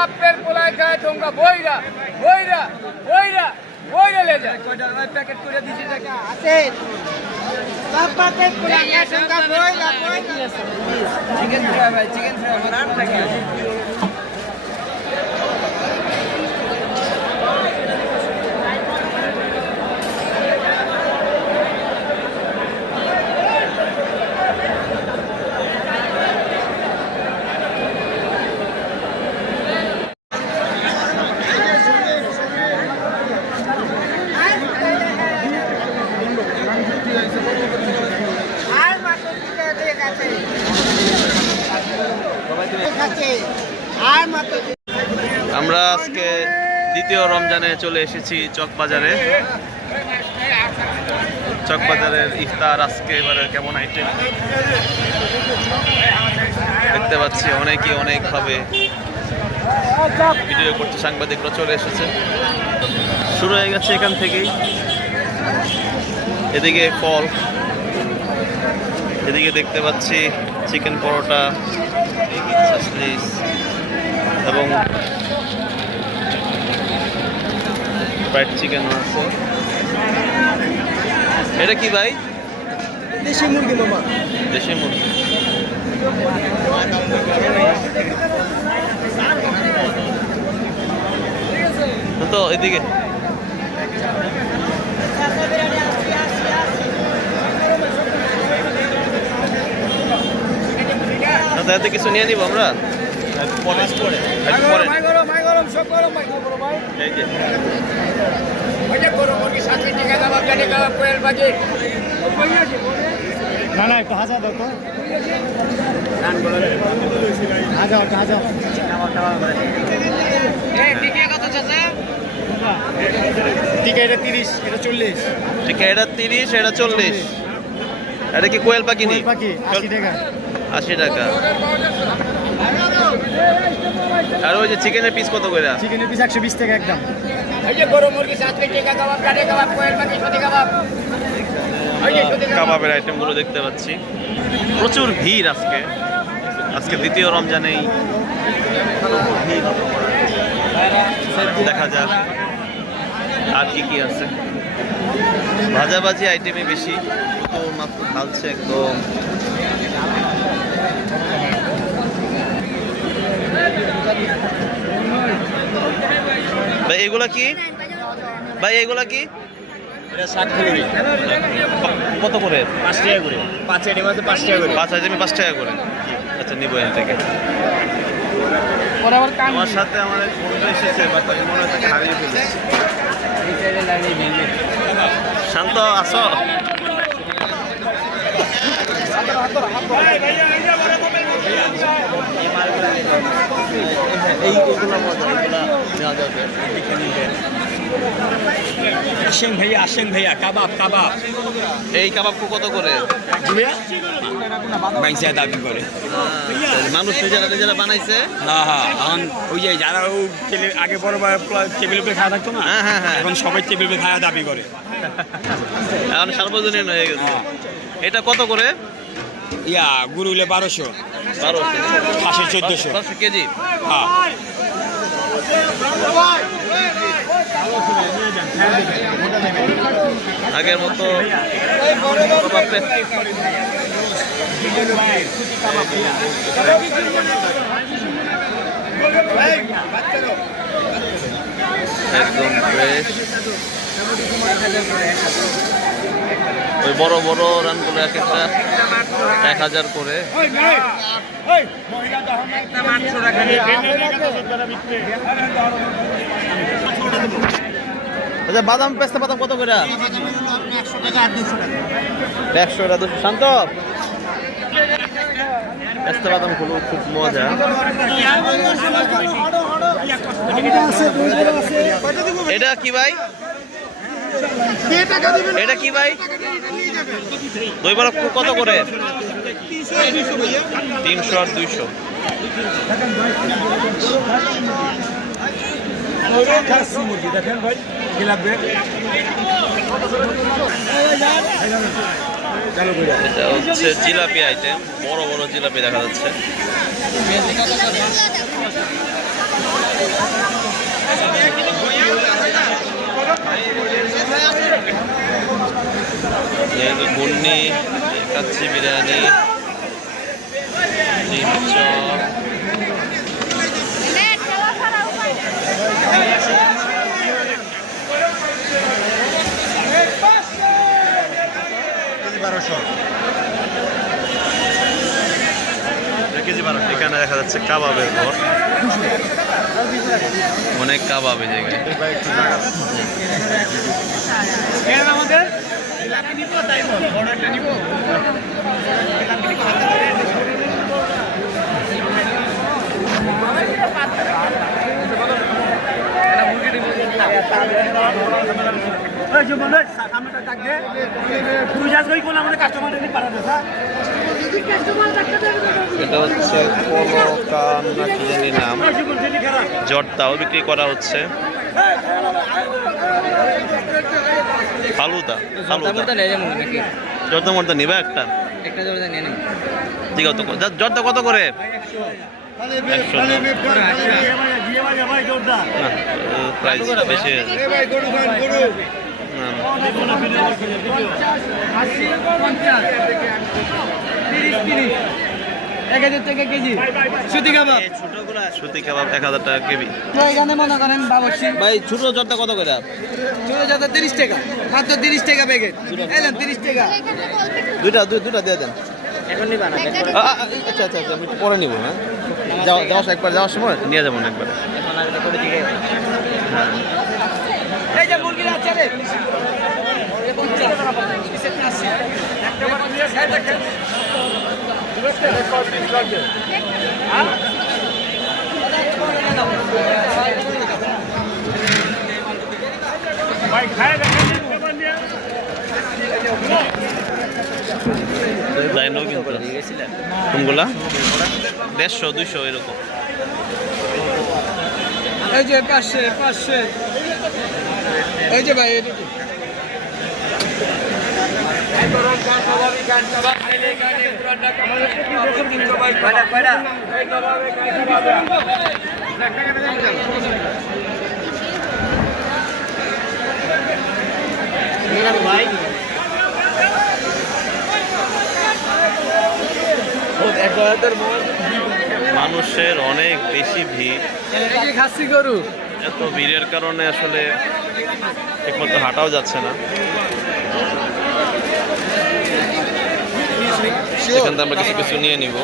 Apple পোলায় খায় তোমরা বইরা বইরা বইরা বইরা লে যায় কয়টা প্যাকেট করে দিছি টাকা আছে বাপাতে পোলায় খায় তোমরা বইরা বইরা চিকেন ফ্রাই ভাই চিকেন ফ্রাই আমার 8 টাকা আমরা আজকে দ্বিতীয় রমজানে চলে এসেছি চকবাজারে। চকবাজারের ইফতার আজকে এবারে কেমন আইটেম দেখতে পাচ্ছি, অনেকেই অনেকভাবে ভিডিও করতে, সাংবাদিকরা চলে এসেছে। শুরু হয়ে গেছে এখান থেকেই। এদিকে ফল, এদিকে দেখতে পাচ্ছি চিকেন পরোটা এবং ফ্রাইড চিকেন আছে। এটা কি ভাই? দেশি মুরগি মামা, দেশি মুরগি। তো এদিকে এতে কিছু নিয়ে নিব আমরা না না একটু হাজা দাও তো টিকা এটা 30, এটা 40। টিকা এটা 30, এটা 40। এটা কি কোয়েল পাখি? নি 80 টাকা। 80 টাকা। আর ওই যে চিকেনের পিস কত করে? চিকেনের পিস 120 টাকা একদম। এই যে গরু মুরগি 60 টাকা কাবাব, কাটে কাবাব, কোয়েল পাখি 60 কাবাব। কাবাবের আইটেমগুলো দেখতে পাচ্ছি। প্রচুর ভিড় আজকে। আজকে দ্বিতীয় রমজানেই দেখা যাক আর কি কি আছে। ভাজাভাজি আইটেমে বেশি, তো মাত্র ঢালছে একদম। ভাই এগুলা কি? ভাই এগুলা কি? এটা 60 করে। কত করে? 5 টাকা করে। 5 আইটেম আছে 5 টাকা করে। 5 আইটেমে 5 টাকা করে। আচ্ছা নিবো এখান থেকে। আমার সাথে আমার এক বন্ধু এসেছে, বাট আমি মনে হয় তাকে হারিয়ে ফেলেছি। শান্ত আসো। আসেন ভাইয়া কাবাব কাবাব। এই কাবাব কত করে? দাবি করে মানুষ যারা বানাইছে। হ্যাঁ হ্যাঁ, এখন ওই যে যারা আগে বড় টেবিল উপরে খাওয়া থাকতো না, হ্যাঁ হ্যাঁ, এখন সবাই টেবিল উপরে খাওয়া দাবি করে। এখন সার্বজনীন হয়ে গেছে। এটা কত করে? ইয়া গুরু হলে 1200, 1200, 1400 কেজি। হ্যাঁ আগের মতো একদম ফ্রেশ। ওই বড় বড় রানগুলো এক একটা 1000 করে। আচ্ছা বাদাম, পেস্তা বাদাম কত করে? 100 টাকা 200। শান্ত, পেস্তা বাদাম গুলো খুব মজা। এটা কি ভাই? এটা কি ভাই? দই বড়া কত করে? 300 আর 200। দেখেন ভাই কি লাগবে। এটা হচ্ছে জিলাপি আইটেম, বড় বড় জিলাপি দেখা যাচ্ছে। ঘূর্ণি, কাচ্চি বিরিয়ানি, ডিম চপ, এখানে দেখা যাচ্ছে কাবাবের ঘর, অনেক কাবাব এই জায়গায়। এটা হচ্ছে পলকান না কি জানি নাম, জর্দাও বিক্রি করা হচ্ছে। ফালুদা, জর্দা মর্দা নিবা একটা? ঠিক আছে, জর্দা কত করে? 100 প্রাইস বেশি। সুতি কাবাব 1000 টাকা কেজি। ভাই ছোট জর্দা কত করে? ছোট জর্দা 30 টাকা, মাত্র 30 টাকা প্যাকেট। 30 টাকা দুইটা দিয়ে দেন। আচ্ছা আমি পরে নিবো। হ্যাঁ, একবার যাওয়ার সময় নিয়ে যাবো না একবারে। এই যে মুরগির আচারে কোনগুলা 150 200 এরকম। এই যে 500 এই যে ভাই এটা কি? মানুষের অনেক বেশি ভিড়। খাসি গরু, এত ভিড়ের কারণে আসলে ঠিকমতো হাঁটাও যাচ্ছে না। এখান থেকে আমরা কিছু নিয়ে নিব।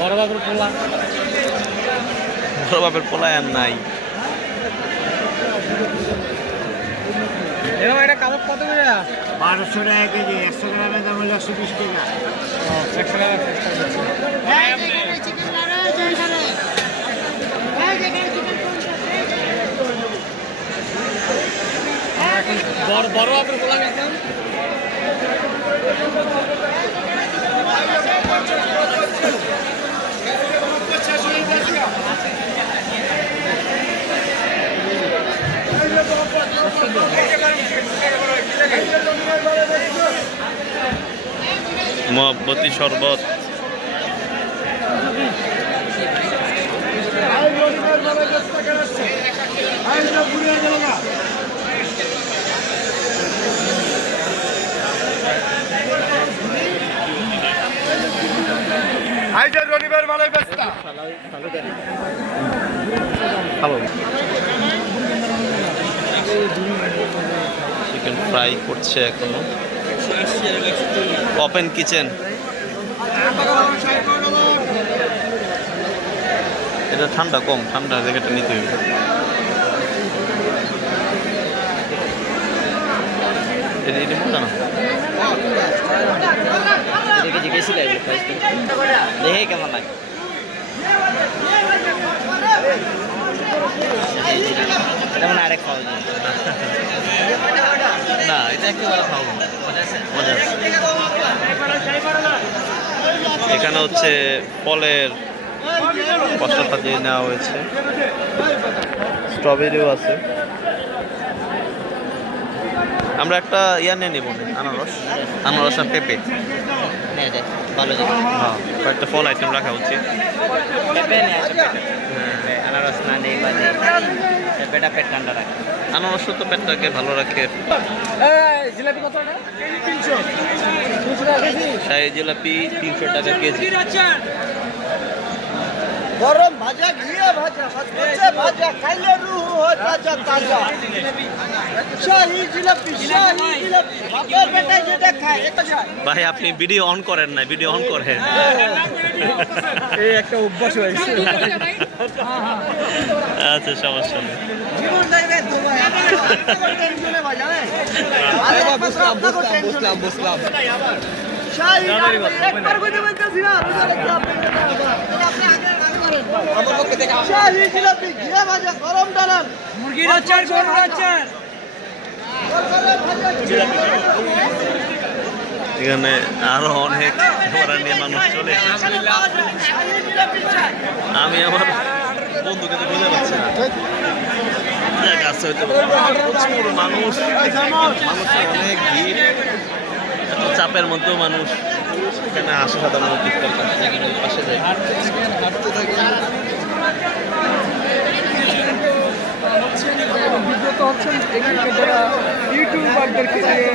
বড় বাপের পোলা আর নাই। এরকম একটা কাবাব কত করে? 1200 টাকা কেজি, 100 গ্রামের দাম হলো 120 টাকা। 100 টাকা। বড় আপনার খোলা গেছে। মহব্বতী শরবত, রনিবার মালাই বেস্তা ভালো। চিকেন ফ্রাই করছে এখনো। ওপেন কিচেন, এটা ঠান্ডা কম, ঠান্ডা জায়গাটা নিতে হবে। এটা মজা না, দেখে কেমন লাগে? এটা মানে আরেক খাওয়া যায় না, এটা একেবারে খাবো না, মজা আছে। এখানে হচ্ছে ফলের পশলা দিয়ে নেওয়া হয়েছে, স্ট্রবেরিও আছে। আমরা একটা ইয়া নিয়ে নেব, আনারস আর পেঁপে। ভালো জিনিস। হ্যাঁ, কয়েকটা ফল আইটেম রাখা উচিত। আনারস না নেই বা নেই পেটা পেট ঠান্ডা রাখে। আনারস তো পেটটাকে ভালো রাখে। জিলাপি কত টাকা? 300 টাকা কেজি। শাহী জিলাপি 300 টাকা কেজি। গরম ভাজা ঘিয়ে ভাজা ভাজা ভাজা খাইলে রুহ হয় তাজা তাজা। শাহী জিলাপি বাপের বেটা যেটা খায় এটা খায়। ভাই আপনি ভিডিও অন করেন না, ভিডিও অন করেন। এই একটা অভ্যাস হয়েছে। আচ্ছা, সমস্যা নেই। জীবন দেখবে দুবাই আমার টেনশনে বাজা বুঝলাম শাহী একবার কইতে বলতেছি না শাহী জিলাপি ঘিয়ে ভাজা গরম ডালান মুরগির আচার গরুর আচার এখানে আরো অনেক খাবার নিয়ে মানুষ চলে এসেছে। আমি আমার বন্ধুকে তো বুঝতে পারছি না। যাক, আচ্ছা, হয়তো প্রচুর মানুষ, মানুষের অনেক ভিড়, এত চাপের মধ্যেও মানুষ এখানে আসে সাধারণত ইফতার করতে। এখানে ওই পাশে যায়। বিব্রত হচ্ছেন এখানকার যারা ইউটিউবারদেরকে নিয়ে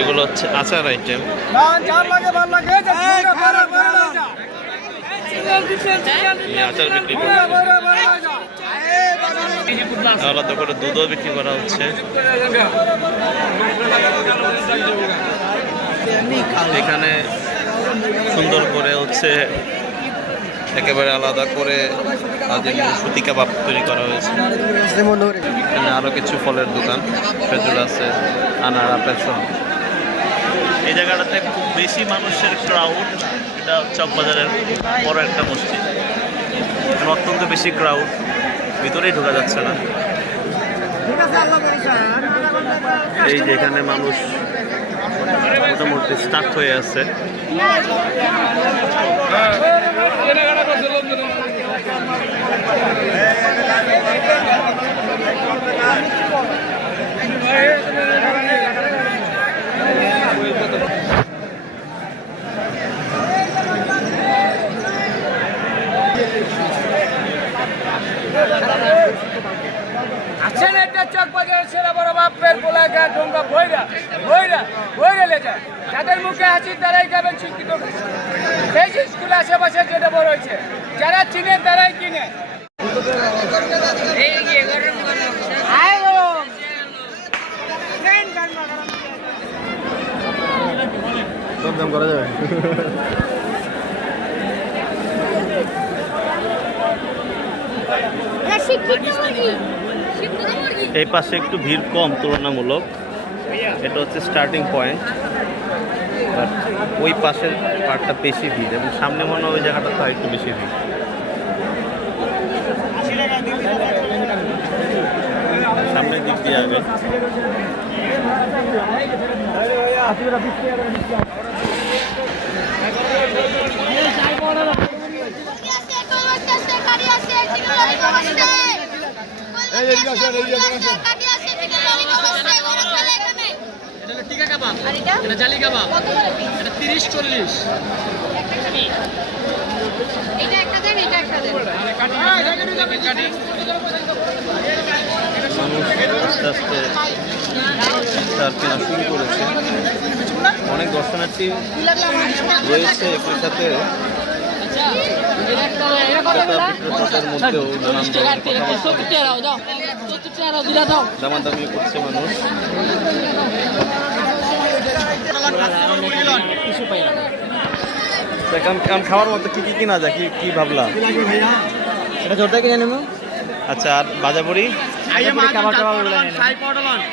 এগুলো হচ্ছে আচার আইটেম। আচার বিক্রি করে, আলাদা করে দুধও বিক্রি করা হচ্ছে। এখানে সুন্দর করে হচ্ছে একেবারে আলাদা করে সুতি কাবাব তৈরি করা হয়েছে। এখানে আরো কিছু ফলের দোকান, খেজুর আছে, আনার, আপেল সহ। এই জায়গাটাতে খুব বেশি মানুষের ক্রাউড। এটা চকবাজারের বড় একটা মসজিদ, এখানে অত্যন্ত বেশি ক্রাউড, ভিতরেই ঢোকা যাচ্ছে না। এই যেখানে মানুষ মোটামুটি স্টার্ট হয়ে আছে। আছেন একটা চক বাজার সেরা বড় বাপের পোলাগা ডোঙ্গা বইরা বইরা বইরা লেজা যাদের মুখে হাসি তারাই খাবেন শিক্ষিত। সেই স্কুল আশেপাশে যেটা বড় হয়েছে, যারা চিনে তারাই কিনে। করা যাবে। এই পাশে একটু ভিড় কম তুলনামূলক। এটা হচ্ছে স্টার্টিং পয়েন্ট, বাট ওই পাশের পার্টটা বেশি ভিড়, এবং সামনে মনে হয় ওই জায়গাটা তো একটু বেশি ভিড়। সামনের দিক দিয়ে আগে মানুষ আস্তে আস্তে ইফতার কেনা শুরু করেছে। অনেক দর্শনার্থী রয়েছে, একই সাথে বিক্রেতাদের মধ্যেও নানান দামাদামি করছে মানুষ। খাওয়ার মতো কি কি কিনা যায়, কি ভাবলাম? এটা ছোট কিনে নেবো। আচ্ছা, আর বাজাবড়ি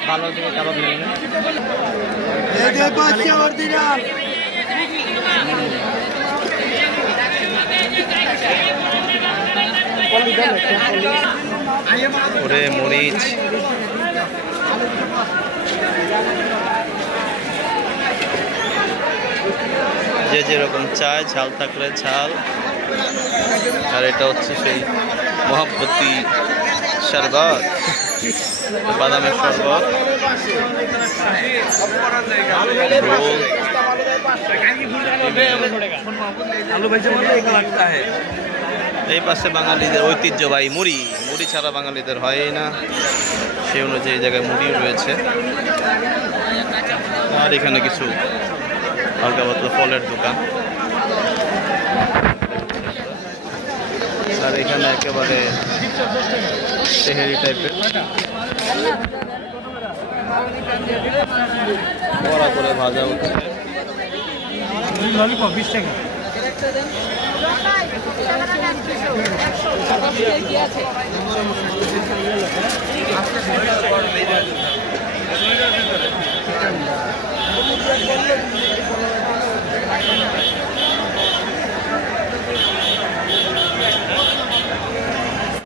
ভালো থেকে কাবাব নিয়ে নেবো। ওরে মরিচ, যে যেরকম চায়, ঝাল থাকলে ঝাল। আর এটা হচ্ছে সেই মহাব্বতী শরবত। বাদামের শরবত, রোল, এই পাশে বাঙালিদের ঐতিহ্যবাহী মুড়ি, মুড়ি ছাড়া বাঙালিদের হয়ই না, সেই অনুযায়ী এই জায়গায় মুড়িও রয়েছে। আর এখানে কিছু হালকা পাতলা ফলের দোকান, আর এখানে একেবারে তেহেরি টাইপের বড়া করে ভাজা হচ্ছে। ললিপপ 20 টাকা।